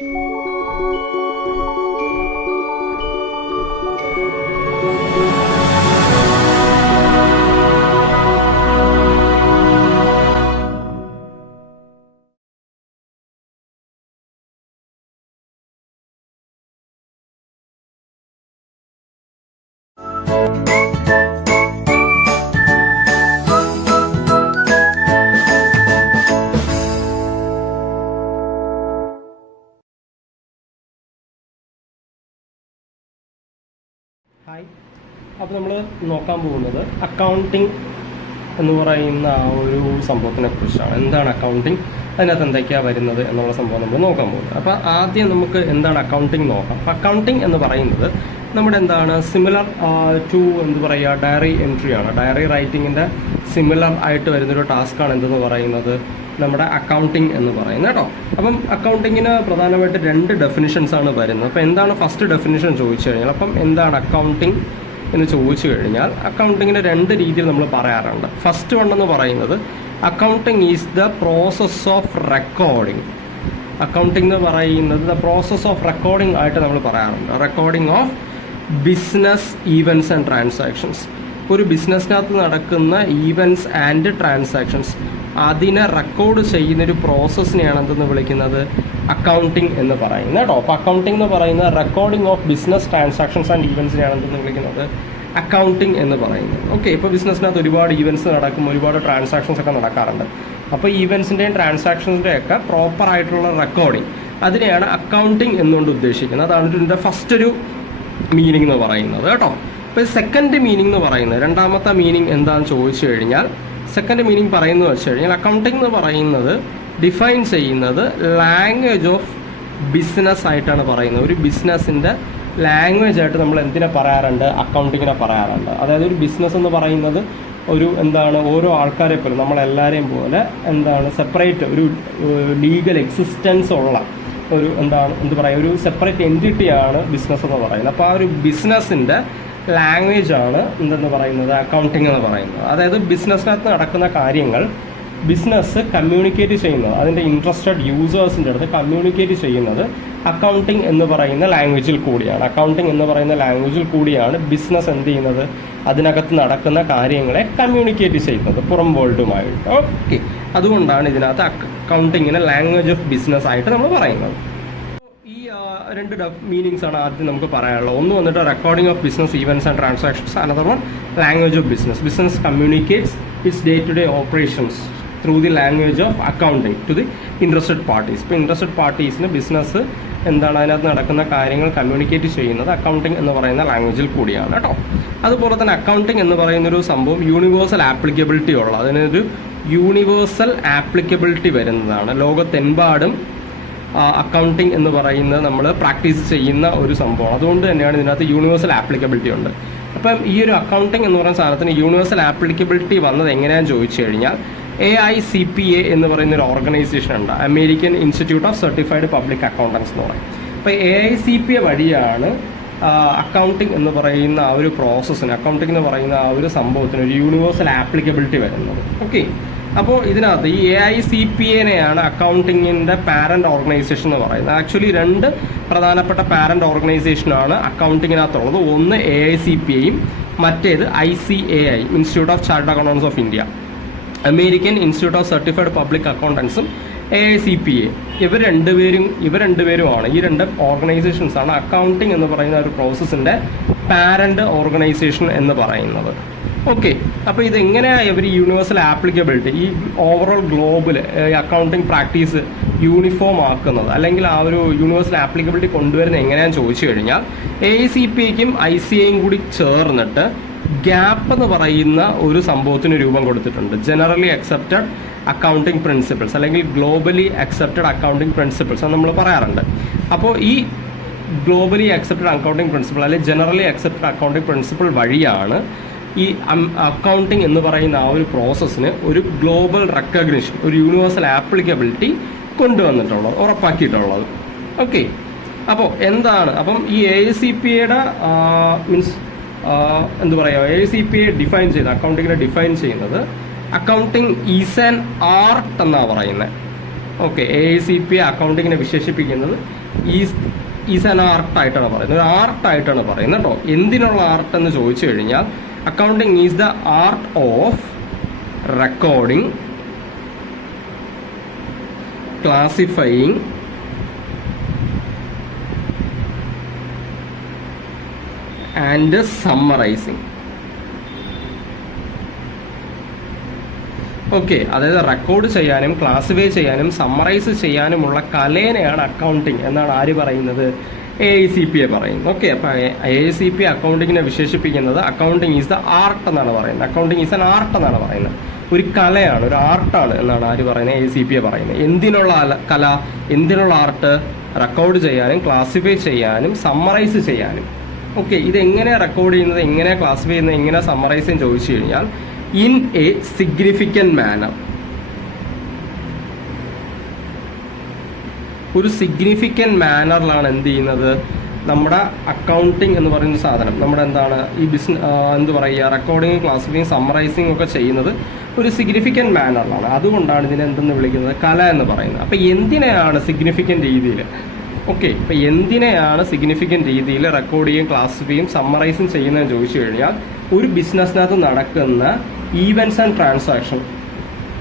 Hi, അപ്പോൾ നമ്മൾ നോക്കാൻ പോകുന്നത് അക്കൗണ്ടിങ് എന്ന് പറയുന്ന ആ ഒരു സംഭവത്തിനെ കുറിച്ചാണ്. എന്താണ് അക്കൗണ്ടിങ്, അതിനകത്ത് എന്തൊക്കെയാണ് വരുന്നത് എന്നുള്ള സംഭവം നമ്മൾ നോക്കാൻ പോകുന്നത്. അപ്പോൾ ആദ്യം നമുക്ക് എന്താണ് അക്കൗണ്ടിങ് നോക്കാം. അപ്പോൾ അക്കൗണ്ടിങ് എന്ന് പറയുന്നത് നമ്മുടെ എന്താണ് സിമിലർ ടു ഡയറി എൻട്രി ആണ്. ഡയറി റൈറ്റിങ്ങിൻ്റെ സിമിലർ ആയിട്ട് വരുന്നൊരു ടാസ്ക്കാണ് എന്തെന്ന് പറയുന്നത് നമ്മുടെ അക്കൗണ്ടിങ് എന്ന് പറയുന്നത് കേട്ടോ. അപ്പം അക്കൗണ്ടിങ്ങിന് പ്രധാനമായിട്ട് 2 ഡെഫിനിഷൻസ് ആണ് വരുന്നത്. അപ്പോൾ എന്താണ് ഫസ്റ്റ് ഡെഫിനിഷൻ ചോദിച്ചു കഴിഞ്ഞാൽ, അപ്പം എന്താണ് അക്കൗണ്ടിങ് എന്ന് ചോദിച്ചു കഴിഞ്ഞാൽ അക്കൗണ്ടിങ്ങിന് 2 രീതിയിൽ നമ്മൾ പറയാറുണ്ട്. ഫസ്റ്റ് വൺ എന്ന് പറയുന്നത് accounting is the process of recording. Accounting എന്ന് പറയുന്നത് ദ പ്രോസസ് ഓഫ് റെക്കോർഡിംഗ് ആയിട്ട് നമ്മൾ പറയാറുണ്ട്. Recording of business events and transactions. ഒരു ബിസിനസ്സിനകത്ത് നടക്കുന്ന ഈവൻറ്റ്സ് ആൻഡ് ട്രാൻസാക്ഷൻസ് അതിനെ റെക്കോർഡ് ചെയ്യുന്നൊരു പ്രോസസ്സിനെയാണ് എന്തെന്ന് വിളിക്കുന്നത് അക്കൗണ്ടിങ് എന്ന് പറയുന്നത് കേട്ടോ. അപ്പോൾ അക്കൗണ്ടിങ് എന്ന് പറയുന്നത് recording of business transactions and ഈവൻറ്റ്സിനെയാണ് എന്തെന്ന് വിളിക്കുന്നത് അക്കൗണ്ടിങ് എന്ന് പറയുന്നത്. ഓക്കെ, ഇപ്പോൾ ബിസിനസ്സിനകത്ത് ഒരുപാട് ഈവൻറ്റ്സ് നടക്കും, ഒരുപാട് ട്രാൻസാക്ഷൻസ് ഒക്കെ നടക്കാറുണ്ട്. അപ്പോൾ ഈവൻറ്റ്സിൻ്റെയും ട്രാൻസാക്ഷൻസിൻ്റെയൊക്കെ പ്രോപ്പറായിട്ടുള്ള റെക്കോർഡിംഗ് അതിനെയാണ് അക്കൗണ്ടിങ് എന്നുകൊണ്ട് ഉദ്ദേശിക്കുന്നത്. അതാണ് ഇതിൻ്റെ ഫസ്റ്റ് ഒരു മീനിങ് എന്ന് പറയുന്നത് കേട്ടോ. ഇപ്പോൾ സെക്കൻഡ് മീനിങ് എന്ന് പറയുന്നത്, രണ്ടാമത്തെ മീനിങ് എന്താണെന്ന് ചോദിച്ചു കഴിഞ്ഞാൽ, സെക്കൻഡ് മീനിങ് പറയുന്നത് വെച്ച് കഴിഞ്ഞാൽ അക്കൗണ്ടിങ് എന്ന് പറയുന്നത് ഡിഫൈൻ ചെയ്യുന്നത് ലാംഗ്വേജ് ഓഫ് ബിസിനസ് ആയിട്ടാണ് പറയുന്നത്. ഒരു ബിസിനസ്സിൻ്റെ ലാംഗ്വേജ് ആയിട്ട് നമ്മൾ എന്തിനെ പറയാറുണ്ട്, അക്കൗണ്ടിങ്ങിനെ പറയാറുണ്ട്. അതായത് ഒരു ബിസിനസ് എന്ന് പറയുന്നത് ഒരു ഓരോ ആൾക്കാരെ പോലെ നമ്മളെല്ലാവരെയും പോലെ സെപ്പറേറ്റ് ഒരു ലീഗൽ എക്സിസ്റ്റൻസ് ഉള്ള ഒരു ഒരു സെപ്പറേറ്റ് എൻറ്റിറ്റിയാണ് ബിസിനസ് എന്ന് പറയുന്നത്. അപ്പോൾ ആ ഒരു ബിസിനസ്സിൻ്റെ ലാംഗ്വേജ് ആണ് എന്തെന്ന് പറയുന്നത് അക്കൗണ്ടിങ് എന്ന് പറയുന്നത്. അതായത് ബിസിനസ്സിനകത്ത് നടക്കുന്ന കാര്യങ്ങൾ ബിസിനസ് കമ്മ്യൂണിക്കേറ്റ് ചെയ്യുന്നത്, അതിൻ്റെ ഇൻട്രസ്റ്റഡ് യൂസേഴ്സിൻ്റെ അടുത്ത് കമ്മ്യൂണിക്കേറ്റ് ചെയ്യുന്നത് അക്കൗണ്ടിങ് എന്ന് പറയുന്ന ലാംഗ്വേജിൽ കൂടിയാണ്. അക്കൗണ്ടിങ് എന്ന് പറയുന്ന ലാംഗ്വേജിൽ കൂടിയാണ് ബിസിനസ് എന്ത് ചെയ്യുന്നത്, അതിനകത്ത് നടക്കുന്ന കാര്യങ്ങളെ കമ്മ്യൂണിക്കേറ്റ് ചെയ്യുന്നത് പുറം വേൾഡുമായിട്ട്. ഓക്കെ, അതുകൊണ്ടാണ് ഇതിനകത്ത് അക്കൗണ്ടിങ്ങിനെ ലാംഗ്വേജ് ഓഫ് ബിസിനസ് ആയിട്ട് നമ്മൾ പറയുന്നത്. ഈ 2 മീനിങ്സ് ആണ് ആദ്യം നമുക്ക് പറയാനുള്ളത്. ഒന്ന് വന്നിട്ട് recording of business events and transactions, another one language of business. Business communicates its day to day operations through the language of accounting to the interested parties. ഇപ്പോൾ ഇൻട്രസ്റ്റഡ് പാർട്ടീസിന് ബിസിനസ് അതിനകത്ത് നടക്കുന്ന കാര്യങ്ങൾ കമ്മ്യൂണിക്കേറ്റ് ചെയ്യുന്നത് അക്കൗണ്ടിങ് എന്ന് പറയുന്ന ലാംഗ്വേജിൽ കൂടിയാണ് കേട്ടോ. അതുപോലെ തന്നെ അക്കൗണ്ടിങ് എന്ന് പറയുന്നൊരു സംഭവം യൂണിവേഴ്സൽ ആപ്ലിക്കബിലിറ്റി ഉള്ള, അതിനൊരു യൂണിവേഴ്സൽ ആപ്ലിക്കബിലിറ്റി വരുന്നതാണ്. ലോകത്തെമ്പാടും അക്കൗണ്ടിങ് എന്ന് പറയുന്നത് നമ്മൾ പ്രാക്ടീസ് ചെയ്യുന്ന ഒരു സംഭവമാണ്. അതുകൊണ്ട് തന്നെയാണ് ഇതിനകത്ത് യൂണിവേഴ്സൽ ആപ്ലിക്കബിലിറ്റി ഉണ്ട്. അപ്പം ഈ ഒരു അക്കൗണ്ടിങ് എന്ന് പറയുന്ന സാധനത്തിന് യൂണിവേഴ്സൽ ആപ്ലിക്കബിലിറ്റി വന്നത് എങ്ങനെയാണെന്ന് ചോദിച്ചു കഴിഞ്ഞാൽ AICPA എന്ന് പറയുന്ന ഒരു ഓർഗനൈസേഷൻ ഉണ്ട്, American Institute of Certified public accountants എന്ന് പറയും. അപ്പോൾ AICPA വഴിയാണ് അക്കൗണ്ടിങ് എന്ന് പറയുന്ന ആ ഒരു പ്രോസസ്സിന്, അക്കൗണ്ടിങ് എന്ന് പറയുന്ന ആ ഒരു സംഭവത്തിന് ഒരു യൂണിവേഴ്സൽ ആപ്ലിക്കബിലിറ്റി വരുന്നത്. ഓക്കെ, അപ്പോൾ ഇതിനകത്ത് ഈ AICPA-നെയാണ് അക്കൗണ്ടിങ്ങിൻ്റെ പാരന്റ് ഓർഗനൈസേഷൻ എന്ന് പറയുന്നത്. ആക്ച്വലി 2 പ്രധാനപ്പെട്ട പാരന്റ് ഓർഗനൈസേഷനാണ് അക്കൗണ്ടിങ്ങിനകത്തുള്ളത്. ഒന്ന് AICPA-യും മറ്റേത് ICAI, Institute of Chartered Accountants of India. American Institute of Certified Public അക്കൗണ്ടൻസും AICPA, ഇവർ രണ്ടുപേരുമാണ്, ഈ 2 ഓർഗനൈസേഷൻസാണ് അക്കൗണ്ടിങ് എന്ന് പറയുന്ന ഒരു പ്രോസസ്സിൻ്റെ പാരന്റ് ഓർഗനൈസേഷൻ എന്ന് പറയുന്നത്. ഓക്കെ, അപ്പോൾ ഇതെങ്ങനെയാണ് ഇവർ യൂണിവേഴ്സൽ ആപ്ലിക്കബിലിറ്റി ഈ ഓവറോൾ ഗ്ലോബിൽ അക്കൗണ്ടിങ് പ്രാക്ടീസ് യൂണിഫോം ആക്കുന്നത്, അല്ലെങ്കിൽ ആ ഒരു യൂണിവേഴ്സൽ ആപ്ലിക്കബിലിറ്റി കൊണ്ടുവരുന്നത് എങ്ങനെയാണെന്ന് ചോദിച്ചു കഴിഞ്ഞാൽ AICPA-ക്കും ICAI-യും കൂടി ചേർന്നിട്ട് ഗ്യാപ്പ് എന്ന് പറയുന്ന ഒരു സംഭവത്തിന് രൂപം കൊടുത്തിട്ടുണ്ട്. ജനറലി അക്സെപ്റ്റഡ് അക്കൗണ്ടിങ് പ്രിൻസിപ്പിൾസ് അല്ലെങ്കിൽ ഗ്ലോബലി അക്സെപ്റ്റഡ് അക്കൗണ്ടിങ് പ്രിൻസിപ്പിൾസ് എന്ന് നമ്മൾ പറയാറുണ്ട്. അപ്പോൾ ഈ ഗ്ലോബലി അക്സെപ്റ്റഡ് അക്കൗണ്ടിങ് പ്രിൻസിപ്പിൾ അല്ലെങ്കിൽ ജനറലി അക്സെപ്റ്റഡ് അക്കൗണ്ടിങ് പ്രിൻസിപ്പിൾ വഴിയാണ് ഈ അക്കൗണ്ടിങ് എന്ന് പറയുന്ന ആ ഒരു പ്രോസസ്സിന് ഒരു ഗ്ലോബൽ റെക്കഗ്നിഷൻ, ഒരു യൂണിവേഴ്സൽ ആപ്ലിക്കബിലിറ്റി കൊണ്ടുവന്നിട്ടുള്ളത്, ഉറപ്പാക്കിയിട്ടുള്ളത്. ഓക്കെ, അപ്പോൾ അപ്പം ഈ AICPA-യുടെ AICPA ഡിഫൈൻ ചെയ്യുന്നത്, അക്കൗണ്ടിങ്ങിനെ ഡിഫൈൻ ചെയ്യുന്നത് അക്കൗണ്ടിങ് ഈസ് ആൻ ആർട്ട് എന്നാണ് പറയുന്നത്. ഓക്കെ, AICPA അക്കൗണ്ടിങ്ങിനെ വിശേഷിപ്പിക്കുന്നത് ഈസ് ആൻ ആർട്ടായിട്ടാണ് പറയുന്നത്, ഒരു ആർട്ടായിട്ടാണ് പറയുന്നത് കേട്ടോ. എന്തിനുള്ള ആർട്ട് എന്ന് ചോദിച്ചു കഴിഞ്ഞാൽ accounting is the art of recording, classifying and summarising. Okay, അതായത് റെക്കോർഡ് ചെയ്യാനും ക്ലാസിഫൈ ചെയ്യാനും സമ്മറൈസ് ചെയ്യാനുമുള്ള കലേനെയാണ് അക്കൗണ്ടിങ് എന്നാണ് ആര് പറയുന്നത്? AICPA പറയുന്നത്. ഓക്കെ, അപ്പോൾ AICPA അക്കൗണ്ടിങ്ങിനെ വിശേഷിപ്പിക്കുന്നത് അക്കൗണ്ടിങ് ഈസ് ദ ആർട്ട് എന്നാണ് പറയുന്നത്. അക്കൗണ്ടിങ് ഈസ് ആൻ ആർട്ട് എന്നാണ് പറയുന്നത്. ഒരു കലയാണ്, ഒരു ആർട്ടാണ് എന്നാണ് ആര് പറയുന്നത്? AICPA പറയുന്നത്. എന്തിനുള്ള കല, എന്തിനുള്ള ആർട്ട്? റെക്കോർഡ് ചെയ്യാനും ക്ലാസിഫൈ ചെയ്യാനും സമ്മറൈസ് ചെയ്യാനും. ഓക്കെ, ഇതെങ്ങനെ റെക്കോർഡ് ചെയ്യുന്നത്, എങ്ങനെ ക്ലാസിഫൈ ചെയ്യുന്നത്, എങ്ങനെ സമ്മറൈസ് ചെയ്യുന്നത് ചോദിച്ചു കഴിഞ്ഞാൽ ഇൻ എ സിഗ്നിഫിക്കൻറ്റ് മാനർ. ഒരു സിഗ്നിഫിക്കൻറ്റ് മാനറിലാണ് എന്ത് ചെയ്യുന്നത്? നമ്മുടെ അക്കൗണ്ടിങ് എന്ന് പറയുന്ന സാധനം, നമ്മുടെ എന്താണ് ഈ എന്ത് പറയുക, റെക്കോർഡിങ് ക്ലാസിഫൈങ് സമ്മറൈസിങ് ഒക്കെ ചെയ്യുന്നത് ഒരു സിഗ്നിഫിക്കൻറ്റ് മാനറിലാണ്. അതുകൊണ്ടാണ് ഇതിനെ എന്തെന്ന് വിളിക്കുന്നത്? കല എന്ന് പറയുന്നത്. അപ്പോൾ എന്തിനെയാണ് സിഗ്നിഫിക്കൻറ്റ് രീതിയിൽ, ഓക്കെ, ഇപ്പം എന്തിനെയാണ് സിഗ്നിഫിക്കൻറ്റ് രീതിയിൽ റെക്കോർഡ് ചെയ്യും ക്ലാസിഫൈയും സമ്മറൈസും ചെയ്യുന്നതെന്ന് ചോദിച്ചു കഴിഞ്ഞാൽ ഒരു ബിസിനസ്സിനകത്ത് നടക്കുന്ന events and transaction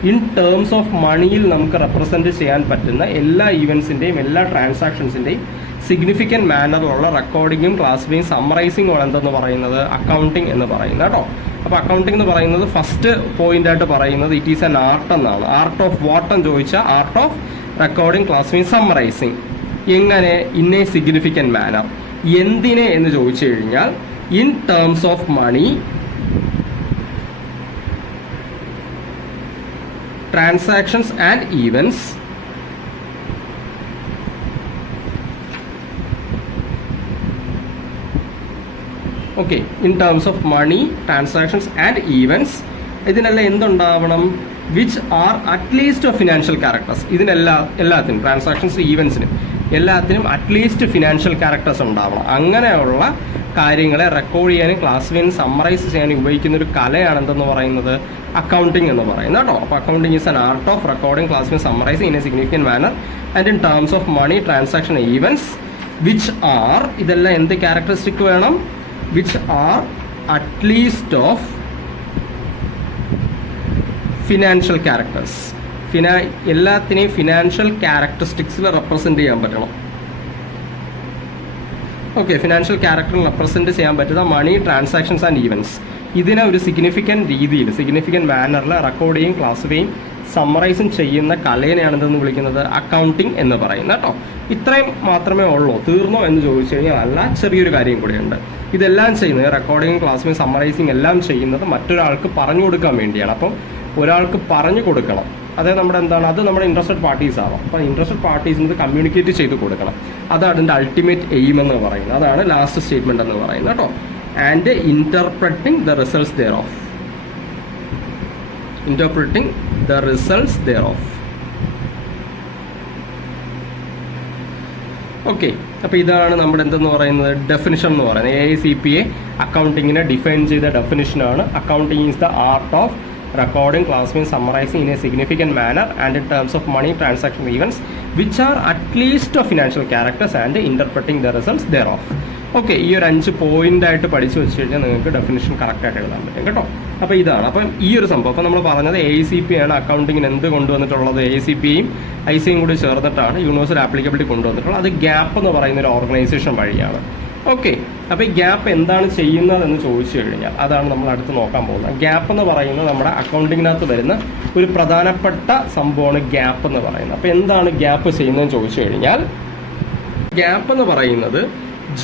in terms of മണിയിൽ നമുക്ക് റെപ്രസെൻറ്റ് ചെയ്യാൻ പറ്റുന്ന എല്ലാ ഈവൻസിൻ്റെയും എല്ലാ ട്രാൻസാക്ഷൻസിൻ്റെയും സിഗ്നിഫിക്കൻറ്റ് മാനറിലുള്ള റെക്കോർഡിങ്ങും ക്ലാസിഫൈയും സമ്മറൈസിങ്ങും എന്തെന്ന് പറയുന്നത്? അക്കൗണ്ടിങ് എന്ന് പറയുന്നത് കേട്ടോ. അപ്പോൾ അക്കൗണ്ടിങ് എന്ന് പറയുന്നത് ഫസ്റ്റ് പോയിന്റ് ആയിട്ട് പറയുന്നത് ഇറ്റ് ഈസ് ആൻ ആർട്ട് എന്നാണ്. ആർട്ട് ഓഫ് വാട്ട് എന്ന് ചോദിച്ചാൽ art of recording classifying summarising. എങ്ങനെ? In a significant manner. എന്തിനെ എന്ന് ചോദിച്ചു കഴിഞ്ഞാൽ in terms of money, transactions and events, okay, in terms of money, transactions and events. ഇതിനെല്ലാം എന്തുണ്ടാവണം? Which are at least of financial characters. എല്ലാത്തിനും ട്രാൻസാക്ഷൻസ് ഈവൻസിനും എല്ലാത്തിനും അറ്റ്ലീസ്റ്റ് ഫിനാൻഷ്യൽ ക്യാരക്ടേഴ്സ് ഉണ്ടാവണം. അങ്ങനെയുള്ള കാര്യങ്ങളെ റെക്കോർഡ് ചെയ്യാനും ക്ലാസിഫൈനും സമ്മറൈസ് ചെയ്യാനും ഉപയോഗിക്കുന്ന ഒരു കലയാണ് എന്തെന്ന് പറയുന്നത്? അക്കൗണ്ടിങ് എന്ന് പറയുന്നത് കേട്ടോ. അപ്പോൾ accounting is an art of recording classifying summarising in a significant manner and in terms of money, transaction, events which are, ഇതെല്ലാം എന്ത് ക്യാരക്ടറിസ്റ്റിക് വേണം? Which are at least of financial characters. എല്ലാത്തിനെയും ഫിനാൻഷ്യൽ ക്യാരക്ടറിസ്റ്റിക്സിൽ റെപ്രസെൻറ്റ് ചെയ്യാൻ പറ്റണം. ഓക്കെ, ഫിനാൻഷ്യൽ ക്യാരക്ടറിൽ റെപ്രസെൻറ്റ് ചെയ്യാൻ പറ്റുന്ന മണി, transactions and events. ഇതിനെ ഒരു സിഗ്നിഫിക്കൻറ്റ് രീതിയിൽ, സിഗ്നിഫിക്കൻറ്റ് മാനറിൽ റെക്കോർഡ് ചെയ്യും ക്ലാസിഫൈയും സമ്മറൈസും ചെയ്യുന്ന കലയെയാണ് എന്തെന്ന് വിളിക്കുന്നത്? അക്കൗണ്ടിങ് എന്ന് പറയുന്നത് കേട്ടോ. ഇത്രയും മാത്രമേ ഉള്ളൂ. തീർന്നോ എന്ന് ചോദിച്ചു കഴിഞ്ഞാൽ അല്ല, ചെറിയൊരു കാര്യം കൂടിയുണ്ട്. ഇതെല്ലാം ചെയ്യുന്നത്, റെക്കോർഡിങ് ക്ലാസിഫൈങ് സമ്മറൈസിങ് എല്ലാം ചെയ്യുന്നത് മറ്റൊരാൾക്ക് പറഞ്ഞു കൊടുക്കാൻ വേണ്ടിയാണ്. അപ്പം ഒരാൾക്ക് പറഞ്ഞു കൊടുക്കണം. അതായത് നമ്മുടെ എന്താണ്, അത് നമ്മുടെ ഇൻട്രസ്റ്റഡ് പാർട്ടീസ് ആവാം. അപ്പോൾ ഇൻട്രസ്റ്റഡ് പാർട്ടീസിന് കമ്മ്യൂണിക്കേറ്റ് ചെയ്ത് കൊടുക്കണം. അതാണ് അതിൻ്റെ അൾട്ടിമേറ്റ് എയിം എന്ന് പറയുന്നത്. അതാണ് ലാസ്റ്റ് സ്റ്റേറ്റ്മെന്റ് എന്ന് പറയുന്നത് കേട്ടോ. And interpreting the results thereof. Interpreting the results thereof. Okay, അപ്പോൾ ഇതാണ് നമ്മുടെ എന്തെന്ന് പറയുന്നത്? ഡെഫിനിഷൻ എന്ന് പറയുന്നത്. AICPA അക്കൗണ്ടിങ്ങിനെ ഡിഫൈൻ ചെയ്ത ഡെഫിനിഷനാണ്. Accounting is the art of recording, classifying, summarizing in a significant manner and in terms of money, transaction events which are at least of financial characters and interpreting the results thereof. Okay, ഈ ഒരു 5 point ആയിട്ട് പഠിച്ചു വെച്ച് കഴിഞ്ഞാൽ നിങ്ങൾക്ക് definition correct ആയിട്ട് എഴുതാൻ പറ്റും കേട്ടോ. അപ്പോൾ ഇതാണ്. അപ്പം ഈ ഒരു സംഭവം അപ്പോൾ നമ്മൾ പറഞ്ഞത് AICPA ആണ് അക്കൗണ്ടിങ്ങിന് എന്ത് കൊണ്ടുവന്നിട്ടുള്ളത്? AICPAയും ICAയും കൂടി ചേർന്നിട്ടാണ് യൂണിവേഴ്സൽ ആപ്ലിക്കബിലിറ്റി കൊണ്ടുവന്നിട്ടുള്ളത്. അത് ഗ്യാപ്പ് എന്ന് പറയുന്ന ഒരു ഓർഗനൈസേഷൻ വഴിയാണ്. ഓക്കെ, അപ്പോൾ ഈ ഗ്യാപ്പ് എന്താണ് ചെയ്യുന്നതെന്ന് ചോദിച്ചു കഴിഞ്ഞാൽ അതാണ് നമ്മൾ അടുത്ത് നോക്കാൻ പോകുന്നത്. ഗ്യാപ്പ് എന്ന് പറയുന്നത് നമ്മുടെ അക്കൗണ്ടിങ്ങിനകത്ത് വരുന്ന ഒരു പ്രധാനപ്പെട്ട സംഭവമാണ് ഗ്യാപ്പ് എന്ന് പറയുന്നത്. അപ്പോൾ എന്താണ് ഗ്യാപ്പ് ചെയ്യുന്നതെന്ന് ചോദിച്ചു കഴിഞ്ഞാൽ ഗ്യാപ്പ് എന്ന് പറയുന്നത്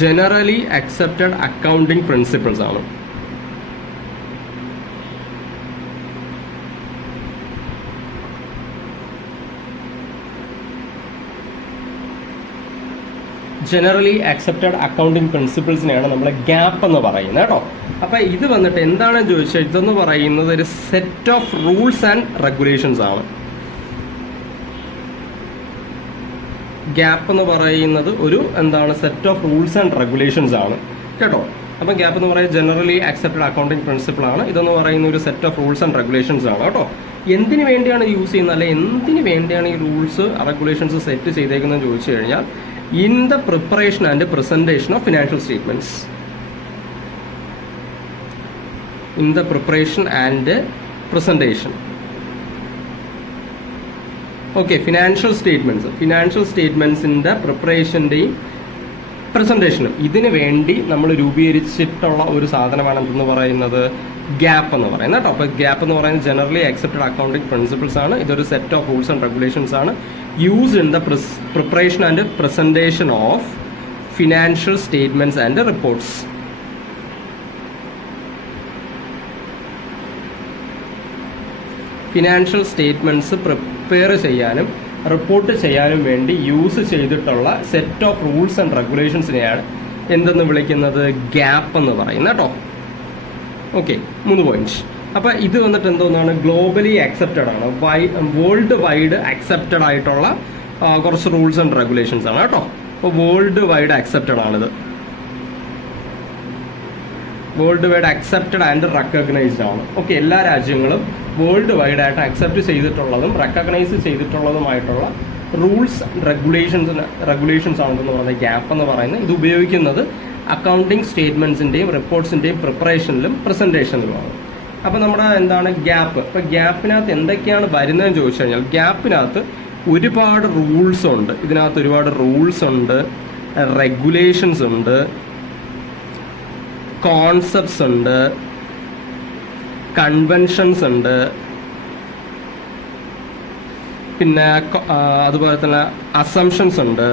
ജനറലി അക്സെപ്റ്റഡ് അക്കൗണ്ടിങ് പ്രിൻസിപ്പിൾസ് ആണ്. ജനറലി അക്സെപ്റ്റഡ് അക്കൗണ്ടിങ് പ്രിൻസിപ്പിൾസിനെയാണ് നമ്മൾ ഗ്യാപ്പ് എന്ന് പറയുന്നത് കേട്ടോ. അപ്പോൾ ഇത് വന്നിട്ട് എന്താണെന്ന് ചോദിച്ചാൽ ഇതെന്ന് പറയുന്നത് ഒരു set of rules and regulations ആണ്. ഗ്യാപ്പ് എന്ന് പറയുന്നത് ഒരു എന്താണ് set of rules and regulations ആണ് കേട്ടോ. അപ്പം ഗ്യാപ്പ് എന്ന് പറയുന്നത് ജനറലി അക്സെപ്റ്റഡ് അക്കൗണ്ടിങ് പ്രിൻസിപ്പിൾ ആണ്. ഇതെന്ന് പറയുന്ന ഒരു set of rules and regulations ആണ് കേട്ടോ. എന്തിനു വേണ്ടിയാണ് യൂസ് ചെയ്യുന്നത്, അല്ലെ എന്തിനു വേണ്ടിയാണ് ഈ റൂൾസ് റെഗുലേഷൻസ് സെറ്റ് ചെയ്തേക്കുന്നതെന്ന് ചോദിച്ചു കഴിഞ്ഞാൽ in the preparation and presentation of financial statements. In the preparation and presentation. Okay, financial സ്റ്റേറ്റ്മെന്റ്സിന്റെ പ്രിപ്പറേഷന്റെയും പ്രസന്റേഷനും ഇതിനു വേണ്ടി നമ്മൾ രൂപീകരിച്ചിട്ടുള്ള ഒരു സാധനമാണ് എന്തെന്ന് പറയുന്നത്, ഗ്യാപ്പ് എന്ന് പറയുന്നത് കേട്ടോ. അപ്പോൾ ഗ്യാപ്പ് എന്ന് പറയുന്നത് ജനറലി അക്സെപ്റ്റഡ് അക്കൗണ്ടിംഗ് പ്രിൻസിപ്പിൾസ് ആണ്. ഇതൊരു set of rules and regulations ആണ് used in the preparation and presentation of financial statements and reports. Financial statements prepare ചെയ്യാനും റിപ്പോർട്ട് ചെയ്യാനും വേണ്ടി യൂസ് ചെയ്തിട്ടുള്ള സെറ്റ് ഓഫ് റൂൾസ് ആൻഡ് റെഗുലേഷൻസിനെയാണ് എന്തെന്ന് വിളിക്കുന്നത്, ഗ്യാപ്പ് എന്ന് പറയുന്നത് കേട്ടോ. Okay, 3 points. അപ്പൊ ഇത് വന്നിട്ട് എന്തോന്നാണ്, ഗ്ലോബലി അക്സെപ്റ്റഡ് ആണ്, വേൾഡ് വൈഡ് അക്സെപ്റ്റഡ് ആയിട്ടുള്ള കുറച്ച് റൂൾസ് ആൻഡ് റെഗുലേഷൻസ് ആണ് കേട്ടോ. അപ്പോൾ വേൾഡ് വൈഡ് അക്സെപ്റ്റഡ് ആണിത്. World wide accepted and recognised ആണ്. ഓക്കെ, എല്ലാ രാജ്യങ്ങളും വേൾഡ് വൈഡ് ആയിട്ട് അക്സെപ്റ്റ് ചെയ്തിട്ടുള്ളതും റെക്കഗ്നൈസ് ചെയ്തിട്ടുള്ളതുമായിട്ടുള്ള റൂൾസ് റെഗുലേഷൻസ് ആണെന്ന് പറയുന്നത് ഗ്യാപ്പ് എന്ന് പറയുന്നത്. ഇത് ഉപയോഗിക്കുന്നത് അക്കൗണ്ടിങ് സ്റ്റേറ്റ്മെന്റ്സിന്റെയും റിപ്പോർട്ട്സിന്റെയും പ്രിപ്പറേഷനിലും പ്രസന്റേഷനിലുമാണ്. അപ്പോൾ നമ്മുടെ എന്താണ് ഗ്യാപ്പ്. അപ്പോൾ ഗ്യാപ്പിനകത്ത് എന്തൊക്കെയാണ് വരുന്നതെന്ന് ചോദിച്ചു കഴിഞ്ഞാൽ, ഗ്യാപ്പിനകത്ത് ഒരുപാട് റൂൾസ് ഉണ്ട്. ഇതിനകത്ത് ഒരുപാട് റൂൾസ് ഉണ്ട്, റെഗുലേഷൻസ് ഉണ്ട്, കോൺസെപ്റ്റ്സ് ഉണ്ട്, കൺവെൻഷൻസ് ഉണ്ട്, പിന്നെ അതുപോലെ തന്നെ അസംഷൻസ് ഉണ്ട്,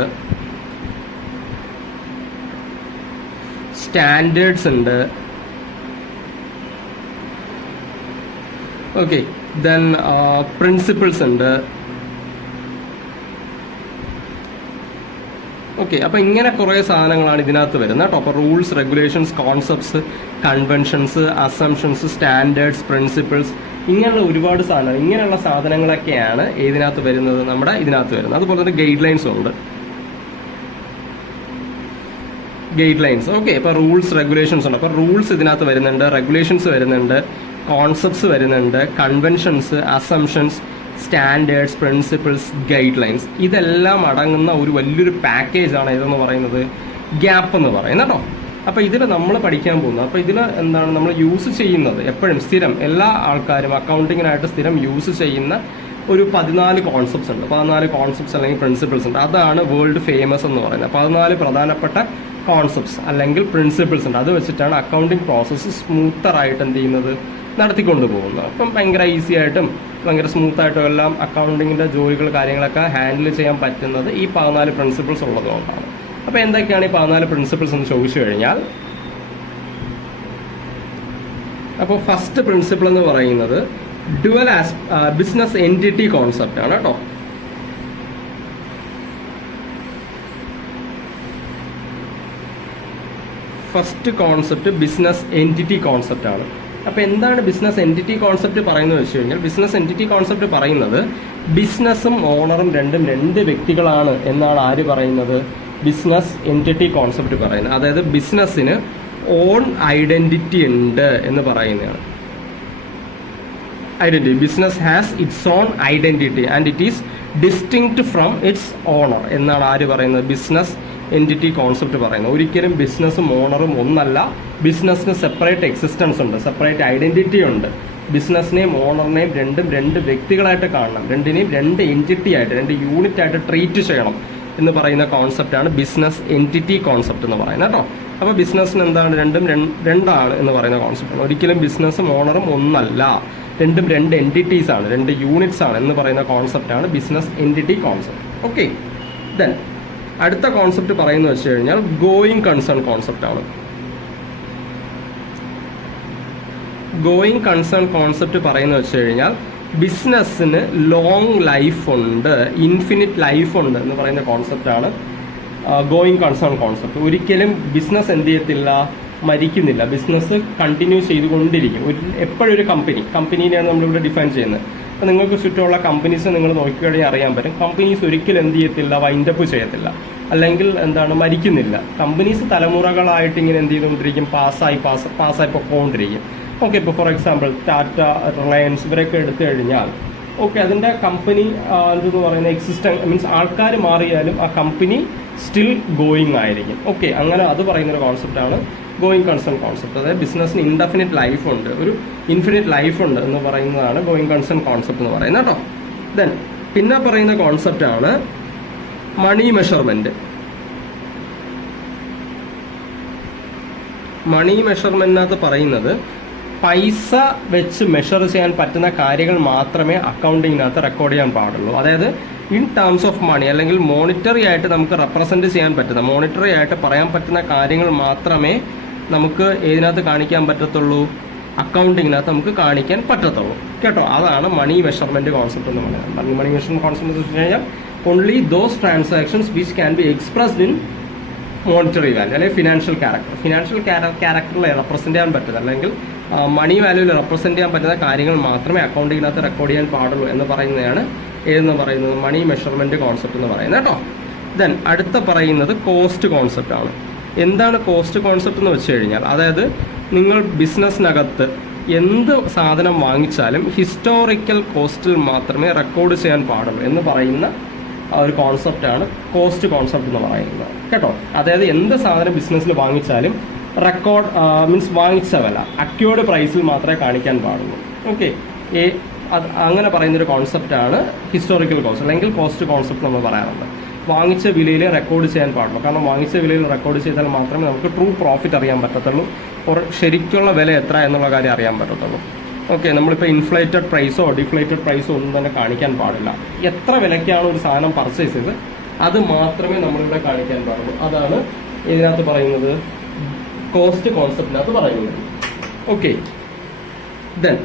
സ്റ്റാൻഡേർഡ്സ് ഉണ്ട്. ഓക്കെ, ദെൻ പ്രിൻസിപ്പിൾസ് ഉണ്ട്. ഓക്കെ, അപ്പൊ ഇങ്ങനെ കുറെ സാധനങ്ങളാണ് ഇതിനകത്ത് വരുന്നത് കേട്ടോ. അപ്പൊ rules, regulations, concepts, conventions, assumptions, standards, principles, ഇങ്ങനെയുള്ള ഒരുപാട് സാധനങ്ങൾ, ഇങ്ങനെയുള്ള സാധനങ്ങളൊക്കെയാണ് ഇതിനകത്ത് വരുന്നത്, നമ്മുടെ ഇതിനകത്ത് വരുന്നത്. അതുപോലെ തന്നെ ഗൈഡ് ലൈൻസ് ഉണ്ട്, ഗൈഡ് ലൈൻസ്. ഓക്കെ, ഇപ്പൊ റൂൾസ്, റെഗുലേഷൻസ് ഉണ്ട്. അപ്പൊ റൂൾസ് ഇതിനകത്ത് വരുന്നുണ്ട്, റെഗുലേഷൻസ് വരുന്നുണ്ട്, കോൺസെപ്റ്റ്സ് വരുന്നുണ്ട്, conventions, assumptions, standards, principles, guide lines, ഇതെല്ലാം അടങ്ങുന്ന ഒരു വലിയൊരു പാക്കേജ് ആണ് ഇതെന്ന് പറയുന്നത് ഗ്യാപ്പ് എന്ന് പറയുന്നത് കേട്ടോ. അപ്പൊ ഇതിൽ നമ്മൾ പഠിക്കാൻ പോകുന്നത്, അപ്പൊ ഇതിൽ എന്താണ് നമ്മൾ യൂസ് ചെയ്യുന്നത്, എപ്പോഴും സ്ഥിരം എല്ലാ ആൾക്കാരും അക്കൗണ്ടിങ്ങിനായിട്ട് സ്ഥിരം യൂസ് ചെയ്യുന്ന ഒരു 14 കോൺസെപ്റ്റ്സ് ഉണ്ട്. 14 കോൺസെപ്റ്റ്സ് അല്ലെങ്കിൽ പ്രിൻസിപ്പിൾസ് ഉണ്ട്. അതാണ് വേൾഡ് ഫേമസ് എന്ന് പറയുന്നത്. 14 പ്രധാനപ്പെട്ട കോൺസെപ്റ്റ്സ് അല്ലെങ്കിൽ പ്രിൻസിപ്പിൾസ് ഉണ്ട്. അത് വെച്ചിട്ടാണ് അക്കൗണ്ടിങ് പ്രോസസ്സ് സ്മൂത്തറായിട്ട് എന്ത് ചെയ്യുന്നത്, നടത്തിക്കൊണ്ട് പോകുന്നത്. അപ്പം ഭയങ്കര ഈസി ആയിട്ടും ഭയങ്കര സ്മൂത്തായിട്ടും എല്ലാം അക്കൗണ്ടിങ്ങിന്റെ ജോലികൾ കാര്യങ്ങളൊക്കെ ഹാൻഡിൽ ചെയ്യാൻ പറ്റുന്നത് ഈ 14 പ്രിൻസിപ്പിൾസ് ഉള്ളതുകൊണ്ടാണ്. അപ്പോൾ എന്തൊക്കെയാണ് ഈ 14 പ്രിൻസിപ്പിൾസ് എന്ന് ചോദിച്ചു കഴിഞ്ഞാൽ, അപ്പോൾ ഫസ്റ്റ് പ്രിൻസിപ്പിൾ എന്ന് പറയുന്നത് ഡ്യുവൽ ബിസിനസ് എൻറ്റിറ്റി കോൺസെപ്റ്റ് ആണ് കേട്ടോ. First concept business entity concept ആണ്. അപ്പോൾ എന്താണ് ബിസിനസ് എൻറ്റിറ്റി കോൺസെപ്റ്റ് പറയുന്നത് വെച്ച് കഴിഞ്ഞാൽ, ബിസിനസ് എൻറ്റിറ്റി കോൺസെപ്റ്റ് പറയുന്നത് ബിസിനസ്സും ഓണറും രണ്ടും 2 വ്യക്തികളാണ് എന്നാണ് ആര് പറയുന്നത്, ബിസിനസ് എൻറ്റിറ്റി കോൺസെപ്റ്റ് പറയുന്നത്. അതായത് ബിസിനസ്സിന് ഓൺ ഐഡന്റിറ്റി ഉണ്ട് എന്ന് പറയുന്നതാണ്. Identity, business has its own identity and it is distinct from its owner എന്നാണ് ആര് പറയുന്നത്, ബിസിനസ് എൻറ്റിറ്റി കോൺസെപ്റ്റ് പറയുന്നത്. ഒരിക്കലും ബിസിനസ്സും ഓണറും ഒന്നല്ല. ബിസിനസ്സിന് സെപ്പറേറ്റ് എക്സിസ്റ്റൻസ് ഉണ്ട്, സെപ്പറേറ്റ് ഐഡന്റിറ്റി ഉണ്ട്. ബിസിനസ്സിനെയും ഓണറിനെയും രണ്ടും 2 വ്യക്തികളായിട്ട് കാണണം, രണ്ടിനെയും 2 എൻറ്റിറ്റി ആയിട്ട് 2 യൂണിറ്റ് ആയിട്ട് ട്രീറ്റ് ചെയ്യണം എന്ന് പറയുന്ന കോൺസെപ്റ്റാണ് ബിസിനസ് എൻറ്റിറ്റി കോൺസെപ്റ്റ് എന്ന് പറയുന്നത് കേട്ടോ. അപ്പോൾ ബിസിനസ്സിന് എന്താണ്, രണ്ടും രണ്ടാണ് എന്ന് പറയുന്ന കോൺസെപ്റ്റാണ്. ഒരിക്കലും ബിസിനസ്സും ഓണറും ഒന്നല്ല, രണ്ടും 2 എൻറ്റിറ്റീസ് ആണ്, 2 യൂണിറ്റ്സ് ആണ് എന്ന് പറയുന്ന കോൺസെപ്റ്റാണ് business entity concept. Okay, then അടുത്ത കോൺസെപ്റ്റ് പറയുന്നത് വെച്ച് കഴിഞ്ഞാൽ ഗോയിങ് കൺസേൺ കോൺസെപ്റ്റ് ആണ്. ഗോയിങ് കൺസേൺ കോൺസെപ്റ്റ് പറയുന്നത് വെച്ച് കഴിഞ്ഞാൽ ബിസിനസ്സിന് ലോങ് ലൈഫ് ഉണ്ട്, ഇൻഫിനിറ്റ് ലൈഫ് ഉണ്ട് എന്ന് പറയുന്ന കോൺസെപ്റ്റാണ് ഗോയിങ് കൺസേൺ കോൺസെപ്റ്റ്. ഒരിക്കലും ബിസിനസ് എന്ത് ചെയ്യത്തില്ല, മരിക്കുന്നില്ല, ബിസിനസ് കണ്ടിന്യൂ ചെയ്തുകൊണ്ടിരിക്കും. എപ്പോഴും ഒരു കമ്പനീനെയാണ് നമ്മളിവിടെ ഡിഫൈൻ ചെയ്യുന്നത്. അപ്പോൾ നിങ്ങൾക്ക് ചുറ്റുമുള്ള കമ്പനീസ് നിങ്ങൾ നോക്കിക്കഴിഞ്ഞാൽ അറിയാൻ പറ്റും, കമ്പനീസ് ഒരിക്കലും എന്ത് ചെയ്യത്തില്ല, വൈൻഡപ്പ് ചെയ്യത്തില്ല, അല്ലെങ്കിൽ എന്താണ് മരിക്കുന്നില്ല. കമ്പനീസ് തലമുറകളായിട്ട് ഇങ്ങനെ എന്ത് ചെയ്തുകൊണ്ടിരിക്കും, പാസ്സായി പൊക്കോണ്ടിരിക്കും. ഓക്കെ, ഇപ്പോൾ ഫോർ എക്സാമ്പിൾ ടാറ്റ, റിലയൻസ് ഇവരൊക്കെ എടുത്തു കഴിഞ്ഞാൽ ഓക്കെ, അതിന്റെ കമ്പനി എന്തെന്ന് പറയുന്നത് എക്സിസ്റ്റന്റ് മീൻസ് ആൾക്കാർ മാറിയാലും ആ കമ്പനി സ്റ്റിൽ ഗോയിങ് ആയിരിക്കും. ഓക്കെ, അങ്ങനെ അത് പറയുന്ന ഒരു കോൺസെപ്റ്റാണ് ഗോയിങ് കൺസേൺ കോൺസെപ്റ്റ്. അതായത് ബിസിനസ്സിന് ഇൻഡെഫിനിറ്റ് ലൈഫ് ഉണ്ട്, ഒരു ഇൻഫിനിറ്റ് ലൈഫ് ഉണ്ട് എന്ന് പറയുന്നതാണ് ഗോയിങ് കൺസേൺ കോൺസെപ്റ്റ് എന്ന് പറയുന്നത് കേട്ടോ. ദെൻ പിന്നെ പറയുന്ന കോൺസെപ്റ്റാണ് മണി മെഷർമെന്റ്. മണി മെഷർമെന്റിനകത്ത് പറയുന്നത് പൈസ വെച്ച് മെഷർ ചെയ്യാൻ പറ്റുന്ന കാര്യങ്ങൾ മാത്രമേ അക്കൗണ്ടിങ്ങിനകത്ത് റെക്കോർഡ് ചെയ്യാൻ പാടുള്ളൂ. അതായത് ഇൻ ടേംസ് ഓഫ് മണി അല്ലെങ്കിൽ മോണിറ്ററി ആയിട്ട് നമുക്ക് റെപ്രസെന്റ് ചെയ്യാൻ പറ്റുന്ന, മോണിറ്ററി ആയിട്ട് പറയാൻ പറ്റുന്ന കാര്യങ്ങൾ മാത്രമേ നമുക്ക് ഏതിനകത്ത് കാണിക്കാൻ പറ്റത്തുള്ളൂ, അക്കൗണ്ടിങ്ങിനകത്ത് നമുക്ക് കാണിക്കാൻ പറ്റത്തുള്ളൂ കേട്ടോ. അതാണ് മണി മെഷർമെന്റ് കോൺസെപ്റ്റ് എന്ന് പറയുന്നത്. മണി മെഷർമെന്റ് കോൺസെപ്റ്റ് എന്ന് വെച്ച് കഴിഞ്ഞാൽ only those transactions which can be expressed in monetary value അല്ലെങ്കിൽ ഫിനാൻഷ്യൽ ക്യാരക്ടർ. ഫിനാൻഷ്യൽ ക്യാരക്ടറിൽ റെപ്രസെന്റ് ചെയ്യാൻ പറ്റുന്നത് അല്ലെങ്കിൽ മണി വാല്യൂവിൽ റെപ്രസെന്റ് ചെയ്യാൻ പറ്റുന്ന കാര്യങ്ങൾ മാത്രമേ അക്കൗണ്ടിങ്ങിനകത്ത് റെക്കോർഡ് ചെയ്യാൻ പാടുള്ളൂ എന്ന് പറയുന്നതാണ് ഏതെന്ന് പറയുന്നത് മണി മെഷർമെന്റ് കോൺസെപ്റ്റ് എന്ന് പറയുന്നത് കേട്ടോ. ദെൻ അടുത്ത പറയുന്നത് കോസ്റ്റ് കോൺസെപ്റ്റ് ആണ്. എന്താണ് കോസ്റ്റ് കോൺസെപ്റ്റ് എന്ന് വെച്ച് കഴിഞ്ഞാൽ, അതായത് നിങ്ങൾ ബിസിനസ്സിനകത്ത് എന്ത് സാധനം വാങ്ങിച്ചാലും ഹിസ്റ്റോറിക്കൽ കോസ്റ്റിൽ മാത്രമേ റെക്കോർഡ് ചെയ്യാൻ പാടുള്ളൂ എന്ന് പറയുന്ന ഒരു കോൺസെപ്റ്റാണ് കോസ്റ്റ് കോൺസെപ്റ്റ് എന്ന് പറയുന്നത് കേട്ടോ. അതായത് എന്ത് സാധനം ബിസിനസ്സിൽ വാങ്ങിച്ചാലും റെക്കോർഡ് മീൻസ് വാങ്ങിച്ച വില അക്യൂർഡ് പ്രൈസിൽ മാത്രമേ കാണിക്കാൻ പാടുള്ളൂ. ഓക്കെ, അങ്ങനെ പറയുന്നൊരു കോൺസെപ്റ്റാണ് ഹിസ്റ്റോറിക്കൽ കോസ്റ്റ് അല്ലെങ്കിൽ കോസ്റ്റ് കോൺസെപ്റ്റ് നമ്മൾ പറയാറുണ്ട്. വാങ്ങിച്ച വിലയിൽ റെക്കോർഡ് ചെയ്യാൻ പാടുള്ളൂ. കാരണം വാങ്ങിച്ച വിലയിൽ റെക്കോർഡ് ചെയ്താൽ മാത്രമേ നമുക്ക് ട്രൂ പ്രോഫിറ്റ് അറിയാൻ പറ്റത്തുള്ളൂ, ശരിക്കുള്ള വില എത്ര എന്നുള്ള കാര്യം അറിയാൻ പറ്റത്തുള്ളൂ. ഓക്കെ, നമ്മളിപ്പോൾ ഇൻഫ്ലേറ്റഡ് പ്രൈസോ ഡിഫ്ലേറ്റഡ് പ്രൈസോ ഒന്നും തന്നെ കാണിക്കാൻ പാടില്ല. എത്ര വിലയ്ക്കാണ് ഒരു സാധനം പർച്ചേസ് ചെയ്ത് അത് മാത്രമേ നമ്മളിവിടെ കാണിക്കാൻ പാടുള്ളൂ. അതാണ് ഇതിനകത്ത് പറയുന്നത് കോസ്റ്റ് കോൺസെപ്റ്റിനകത്ത് പറയുന്നത്. ഓക്കെ, ദെൻ